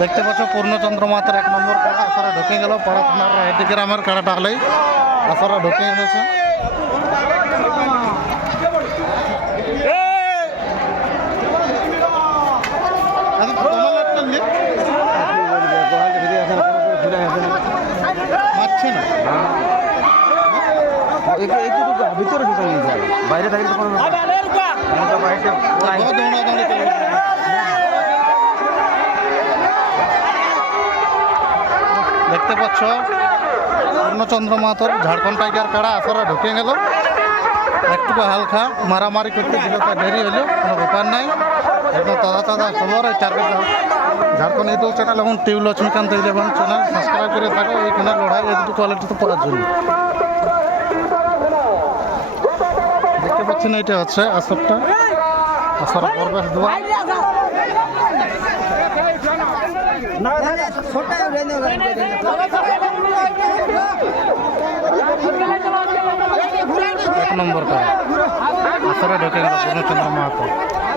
দেখতে পাচ্ছ পূর্ণচন্দ্র মাতার এক নম্বর কাড়া আসরে ঢুকে গেল পাড়া থানার এদিকে গ্রামের কাড়াটা হলেই আসরে ঢুকে গেছে। লাগছে নি? ভিতরে ঢুকে নিয়ে যায় বাইরে থাকলে তো কোনো ব্যাপার না। আমাদের বাড়িতে নাই। ও দৌড়াদৌড়ি করে। দেখতে পাচ্ছ। পূর্ণচন্দ্র মাহাতর ঝাড়খণ্ড টাইগার কাড়া আসরা ঢুকে গেল। একটু হালকা মারামারি করতে দিল, তা দেরি হলো, কোনো ব্যাপার নাই। একদম তাজা তাজা খবর, এই টার্গেট ঝাড়খণ্ড ইউটিউব চ্যানেল এবং টিউ লক্ষ্মীকান্ত ইলেভেন চ্যানেল সাবস্ক্রাইব করে থাকো, এইখানে লড়াই একটু কোয়ালিটিতে পড়ার জন্য। দেখতে পাচ্ছেন এটা হচ্ছে আসরটা। আসর প্রবেশ দেওয়া এক নম্বর কাজ। আসরে ঢুকে গেল পূর্ণচন্দ্র মাহাতো।